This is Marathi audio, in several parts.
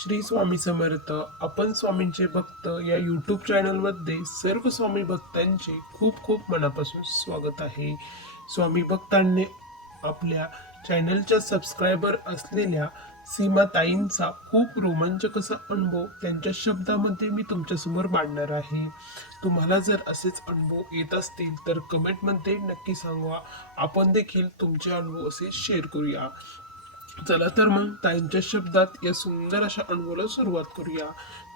श्री स्वामी समर्थ आपण स्वामींचे भक्त या यूट्यूब चॅनलमध्ये सर्व स्वामी भक्तांचे खूप खूप मनापासून स्वागत आहे. स्वामी भक्तांनी आपल्या चॅनलच्या सबस्क्रायबर असलेल्या सीमा ताईंचा खूप रोमांचक असा अनुभव त्यांच्या शब्दामध्ये मी तुमच्यासमोर मांडणार आहे. तुम्हाला जर असेच अनुभव येत असतील तर कमेंटमध्ये नक्की सांगा. आपण देखील तुमचे अनुभव असे शेअर करूया. चला तर मग ताईंच्या शब्दात या सुंदर अशा अनुभवाला सुरुवात करूया.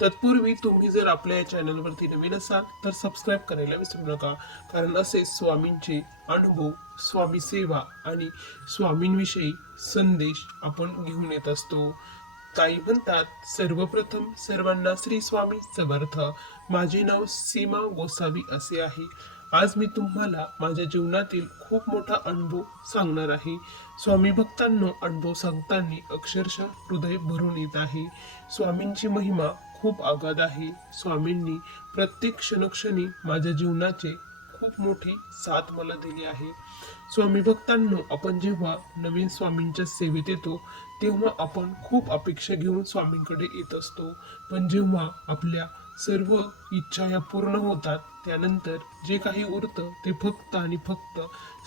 तत्पूर्वी तुम्ही जर आपल्या या चॅनलवरती नवीन असाल तर सबस्क्राईब करायला विसरू नका. कारण असे स्वामींचे अनुभव स्वामी सेवा आणि स्वामींविषयी संदेश आपण घेऊन येत असतो. ताई म्हणतात सर्वप्रथम सर्वांना श्री स्वामी समर्थ. माझे नाव सीमा गोसावी असे आहे. आज मी तुम्हाला माझ्या जीवनातील खूप मोठा अनुभव सांगणार आहे. स्वामी भक्तांनो अनुभव सांगताना अक्षरशः हृदय भरून येत आहे. स्वामींची महिमा खूप आगाध आहे. स्वामींनी प्रत्येक क्षणक्षणी माझ्या जीवनाचे खूप मोठी साथ मला दिली आहे. स्वामी भक्तांनो आपण जेव्हा नवीन स्वामींच्या सेवेत येतो तेव्हा आपण खूप अपेक्षा घेऊन स्वामींकडे येत असतो. पण जेव्हा आपल्या सर्व इच्छा या पूर्ण होतात. त्यानंतर जे काही उरतं ते फक्त आणि फक्त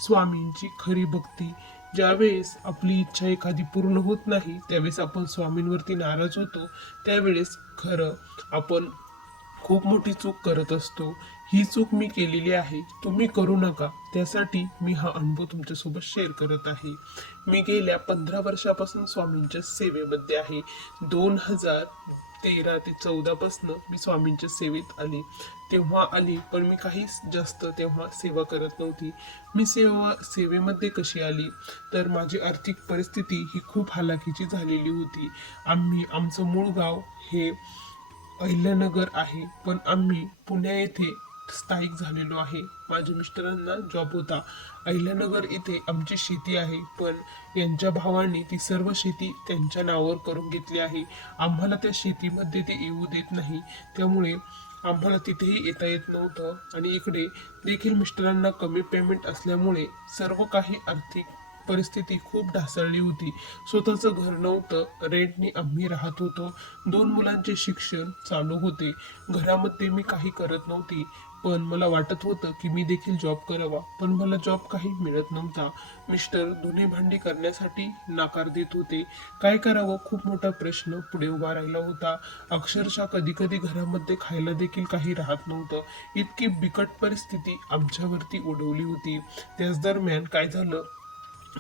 स्वामींची खरी भक्ती. ज्यावेळेस आपली इच्छा एखादी पूर्ण होत नाही त्यावेळेस आपण स्वामींवरती नाराज होतो. त्यावेळेस खरं आपण खूप मोठी चूक करत असतो. ही चूक मी केलेली आहे. तुम्ही करू नका. त्यासाठी मी हा अनुभव तुमच्यासोबत शेअर करत आहे. मी गेल्या पंधरा वर्षापासून स्वामींच्या सेवेमध्ये आहे. दोन हजार तेरा ते चौदापासनं मी स्वामींच्या सेवेत आले. तेव्हा आली पण मी काहीच जास्त तेव्हा सेवा करत नव्हती. मी सेवा सेवेमध्ये कशी आली? तर माझी आर्थिक परिस्थिती ही खूप हालाकीची झालेली होती. आम्ही आमचं मूळ गाव हे अहिल्यानगर आहे पण आम्ही पुण्या येथे स्थायिक झालेलो आहे. माझ्या मिस्टरांना जॉब होता. अहिल्यानगर इथे आमची शेती आहे. पण यांच्या भावाने ती सर्व शेती त्यांच्या नावावर करून घेतली आहे. आम्हाला त्या शेतीमध्ये ते येऊ देत नाही. त्यामुळे आम्हाला तिथेही येता येत नव्हतं. आणि इकडे देखील मिस्टरांना कमी पेमेंट असल्यामुळे सर्व काही आर्थिक परिस्थिती खूप ढासळली होती. स्वतःचं घर नव्हतं. रेंटने आम्ही राहत होतो. दोन मुलांचे शिक्षण चालू होते. घरामध्ये मी काही करत नव्हती. पण मला वाटत होतं की मी देखील जॉब करावा. पण मला जॉब काही मिळत नव्हता. मिस्टर धुणे भांडी करण्यासाठी नाकार देत होते. काय करावं? खूप मोठा प्रश्न पुढे उभा राहिला होता. अक्षरशः कधी कधी घरामध्ये खायला देखील काही राहत नव्हतं. इतकी बिकट परिस्थिती आमच्यावरती ओढवली होती. त्याच दरम्यान काय झालं?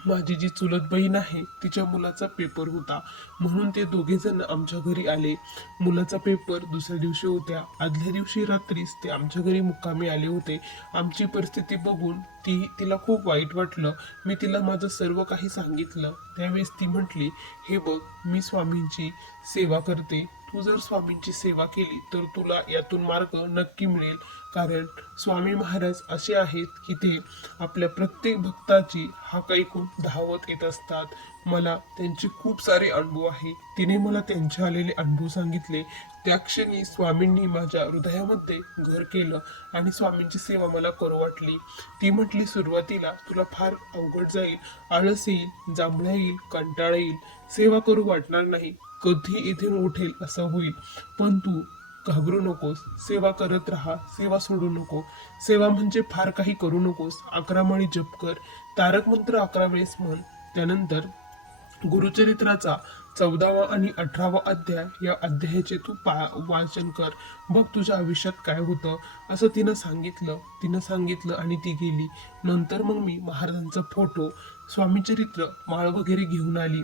माझी जी चुलत बहीण आहे तिच्या मुलाचा पेपर होता. म्हणून ते दोघे जण आमच्या घरी आले. मुलाचा पेपर दुसऱ्या दिवशी होत्या आदल्या दिवशी रात्रीच ते आमच्या घरी मुक्कामी आले होते. आमची परिस्थिती बघून ती तिला खूप वाईट वाटलं. मी तिला माझं सर्व काही सांगितलं. त्यावेळेस ती म्हटली हे बघ मी स्वामींची सेवा करते. तू जर स्वामींची सेवा केली तर तुला यातून मार्ग नक्की मिळेल. कारण स्वामी महाराज असे आहेत की ते आपल्या प्रत्येक भक्ताची हाक ऐकून धावत येत असतात. मला त्यांचे खूप सारे अनुभव आहे. तिने मला त्यांचे आलेले अनुभव सांगितले. त्या क्षणी स्वामींनी माझ्या हृदयामध्ये घर केलं आणि स्वामींची सेवा मला करू वाटली ती म्हटली सुरुवातीला तुला फार अवघड जाईल. आळस येईल जांभळा येईल कंटाळा येईल. सेवा करू वाटणार नाही. कधी इथे उठेल असं होईल. पण तू घाबरू नकोस. सेवा करत राहा. सेवा सोडू नको. सेवा म्हणजे फार काही करू नकोस. अकरा माळी जप कर. तारक मंत्र अकरा वेळेस म्हण. त्यानंतर गुरुचरित्राचा चौदावा आणि अठरावा अध्याय या अध्यायाचे तू पा वाचन कर. बघ तुझ्या आयुष्यात काय होतं. असं तिनं सांगितलं. तिनं सांगितलं आणि ती गेली. नंतर मग मी महाराजांचा फोटो स्वामीचरित्र माळ वगैरे घेऊन आली.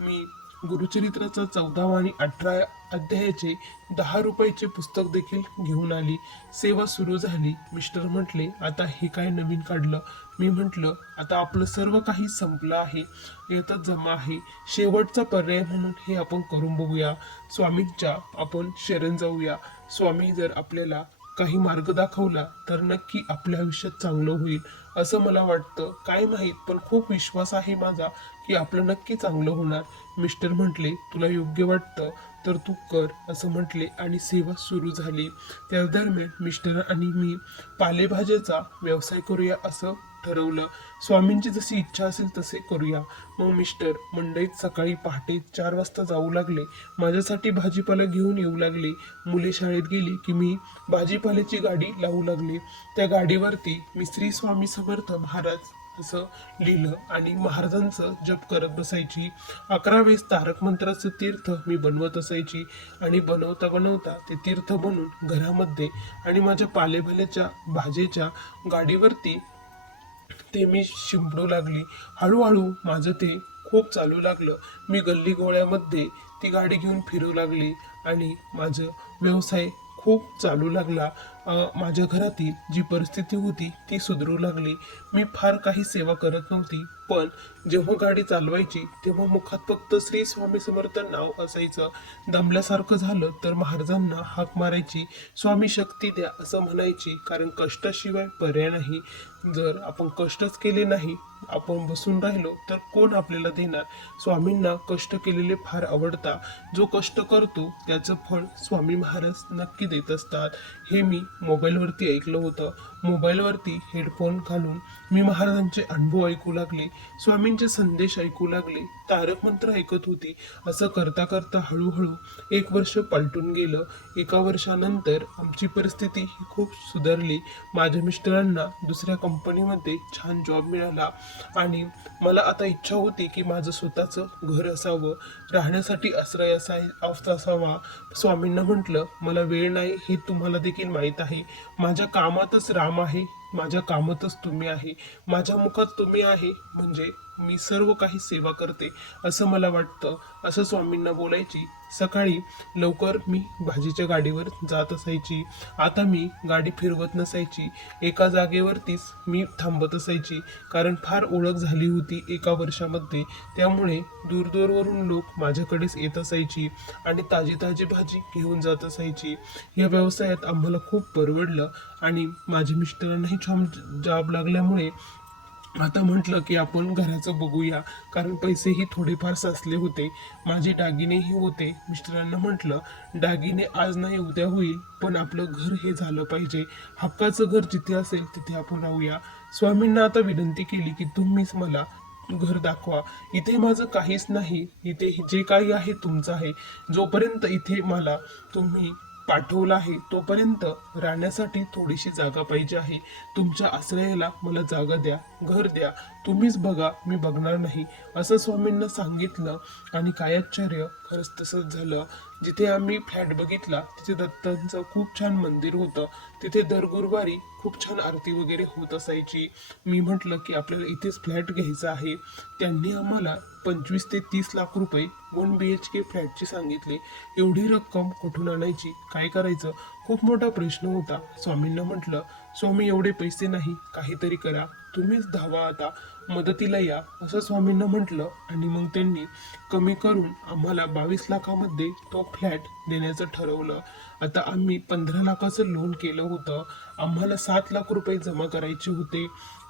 मी गुरुचरित्राचा चौदावा आणि अठरा अध्यायाचे दहा रुपयाचे पुस्तक देखील घेऊन आली. सेवा सुरू झाली. मिस्टर म्हटले आता हे काय नवीन काढलं? मी म्हटलं आता आपलं सर्व काही संपलं आहे. येतात जमा आहे. शेवटचा पर्याय म्हणून हे आपण करून बघूया. स्वामींच्या आपण शरण जाऊया. स्वामी जर आपल्याला काही मार्ग दाखवला तर नक्की आपल्या आयुष्यात चांगलं होईल असं मला वाटतं. काय माहीत पण खूप विश्वास आहे माझा की आपलं नक्की चांगलं होणार. मिस्टर म्हटले तुला योग्य वाटतं तर तू कर असं म्हटले आणि सेवा सुरू झाली. त्या दरम्यान मिस्टर आणि मी पालेभाज्याचा व्यवसाय करूया असं ठरवलं. स्वामींची जशी इच्छा असेल तसे करूया. मग मिस्टर मंडईत सकाळी पहाटे चार वाजता जाऊ लागले. माझ्यासाठी भाजीपाला घेऊन येऊ लागले. मुले शाळेत गेली की मी भाजीपाल्याची गाडी लावू लागले. त्या गाडीवरती मी श्री स्वामी समर्थ महाराज असं लिहिलं आणि महाराजांचं जप करत बसायची. अकरा वेळेस तारक मंत्राचं तीर्थ मी बनवत असायची आणि बनवता बनवता ते तीर्थ बनून घरामध्ये आणि माझ्या पालेभाल्याच्या भाजेच्या गाडीवरती ते मी शिंपडू लागली. हळूहळू माझं ते खूप चालू लागलं. मी गल्ली गोळ्यामध्ये ती गाडी घेऊन फिरू लागली आणि माझं व्यवसाय खूप चालू लागला. माझ्या घरातील जी परिस्थिती होती ती सुधरू लागली. मी फार काही सेवा करत नव्हती पण जेव्हा गाडी चालवायची तेव्हा मुखात फक्त श्री स्वामी समर्थ नाव असायचं. दमल्यासारखं झालं तर महाराजांना हाक मारायची स्वामी शक्ती द्या असं म्हणायची कारण कष्टाशिवाय पर्याय नाही. जर आपण कष्टच केले नाही आपण बसून राहिलो तर कोण आपल्याला देणार? स्वामींना कष्ट केलेले फार आवडता. जो कष्ट करतो त्याचं फळ स्वामी महाराज नक्की देत असतात. हे मी मोबाईलवरती ऐकलं होतं. मोबाईलवरती हेडफोन घालून मी महाराजांचे अनुभव ऐकू लागले स्वामींचे संदेश ऐकू लागले तारक मंत्र ऐकत होती. असं करता करता हळूहळू एक वर्ष पलटून गेलं. एका वर्षानंतर आमची परिस्थिती ही खूप सुधारली. माझ्या मिस्टरांना दुसऱ्या कंपनीमध्ये छान जॉब मिळाला आणि मला आता इच्छा होती की माझं स्वतःचं घर असावं राहण्यासाठी आश्रय असाय असावा. स्वामींना म्हटलं मला वेळ नाही हे तुम्हाला देखील माहीत आहे. माझ्या कामातच राम आहे माझ्या कामातच तुम्ही आहे माझ्या मुखात तुम्ही आहे म्हणजे मी सर्व काही सेवा करते असं मला वाटतं. असं स्वामींना बोलायची. सकाळी लवकर मी भाजीच्या गाडीवर जात असायची. आता मी गाडी फिरवत नसायची. एका जागेवरतीच मी थांबत असायची. कारण फार ओळख झाली होती एका वर्षामध्ये. त्यामुळे दूरदूरवरून लोक माझ्याकडेच येत असायची आणि ताजी ताजी भाजी घेऊन जात असायची. या व्यवसायात आम्हाला खूप परवडलं आणि माझ्या मिस्टरांनाही छान जॉब लागल्यामुळे आता म्हटलं की आपण घराचं बघूया. कारण पैसेही थोडेफार साचले होते. माझे दागिनेही होते. मिस्टरांना म्हटलं दागिने आज नाही उद्या होईल. पण आपलं घर हे झालं पाहिजे. हक्काचं घर जिथे असेल तिथे आपण राहूया. स्वामींना आता विनंती केली की तुम्हीच मला घर दाखवा. इथे माझं काहीच नाही. इथे जे काही आहे तुमचं आहे. जोपर्यंत इथे मला तुम्ही पाठवलं आहे तोपर्यंत राहण्यासाठी थोडीशी जागा पाहिजे आहे. तुमच्या आश्रयाला मला जागा द्या. घर द्या. तुम्हीच बघा मी बघणार नाही. असं स्वामींना सांगितलं आणि काय आश्चर्य खरंच तसंच झालं. जिथे आम्ही फ्लॅट बघितला तिथे दत्तांचं खूप छान मंदिर होतं. तिथे दर गुरुवारी खूप छान आरती वगैरे होत असायची. मी म्हटलं की आपल्याला इथेच फ्लॅट घ्यायचा आहे. त्यांनी आम्हाला पंचवीस ते तीस लाख रुपये वन बी एच के फ्लॅटची सांगितले. एवढी रक्कम कुठून आणायची? काय करायचं? खूप मोठा प्रश्न होता. स्वामींना म्हटलं स्वामी एवढे पैसे नाही काहीतरी करा. तुम्हीच धावा आता मदतीला या असं स्वामींना म्हटलं आणि मग त्यांनी कमी करून आम्हाला बावीस लाखामध्ये तो फ्लॅट देण्याचं ठरवलं. आता आम्ही पंधरा लाखाचं लोन केलं होतं. आम्हाला सात लाख रुपये जमा करायचे होते.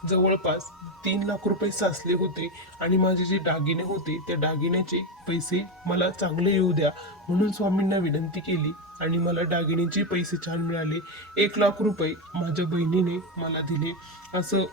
जवळपास तीन लाख रुपये साचले होते आणि माझे जे दागिने होते त्या दागिन्याचे पैसे मला चांगले येऊ द्या म्हणून स्वामींना विनंती केली. आणि मला दागिन्याचे पैसे छान मिळाले. एक लाख रुपये माझ्या बहिणीने मला दिले. असं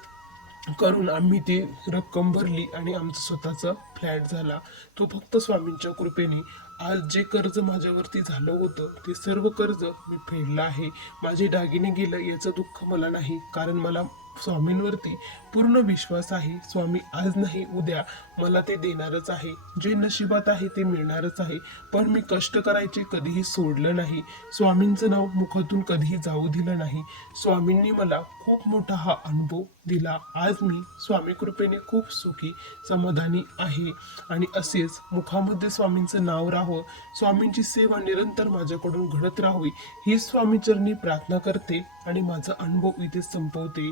करून आम्ही ते रक्कम भरली आणि आमचा स्वतःचा फ्लॅट झाला. तो फक्त स्वामींच्या कृपेने. आज जे कर्ज माझ्यावरती झालं होतं ते सर्व कर्ज मी फेडलं आहे. माझे दागिने गेलं याचं दुःख मला नाही कारण मला स्वामींवरती पूर्ण विश्वास आहे. स्वामी आज नाही उद्या मला ते देणारच आहे. जे नशिबात आहे ते मिळणारच आहे. पण मी कष्ट करायचे कधीही सोडलं नाही. स्वामींचं नाव मुखातून कधीही जाऊ दिलं नाही. स्वामींनी मला खूप मोठा हा अनुभव दिला. आज मी स्वामी कृपेने खूप सुखी समाधानी आहे. आणि असेच मुखामध्ये स्वामींचं नाव राहावं. स्वामींची सेवा निरंतर माझ्याकडून घडत राहावी. ही स्वामीचरणी प्रार्थना करते आणि माझा अनुभव इथे संपवते.